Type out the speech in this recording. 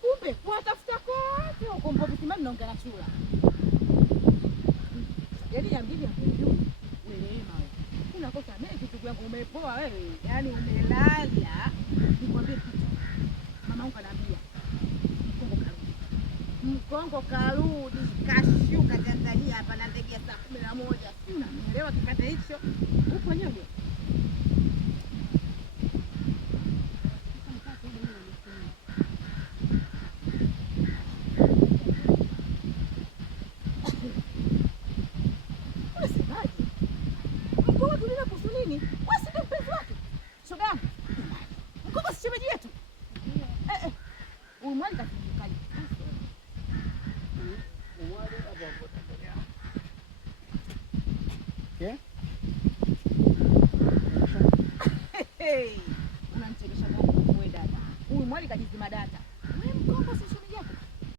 Kumbe kuwatafuta kote huko Mbovi Simani naongea na Chula. Yaani niambie hapo Neema wewe. Unakosa mengi ndugu yangu, umepoa wewe. Yaani umelala. Nikwambie kitu. Mama yangu ananiambia Mkongo karudi kashuka Tanzania hapa na ndege saa 11. Si unanielewa kipande hicho? Upo nyoyo. Unamchekesha gani wewe dada? Huyu mwali kajizima data.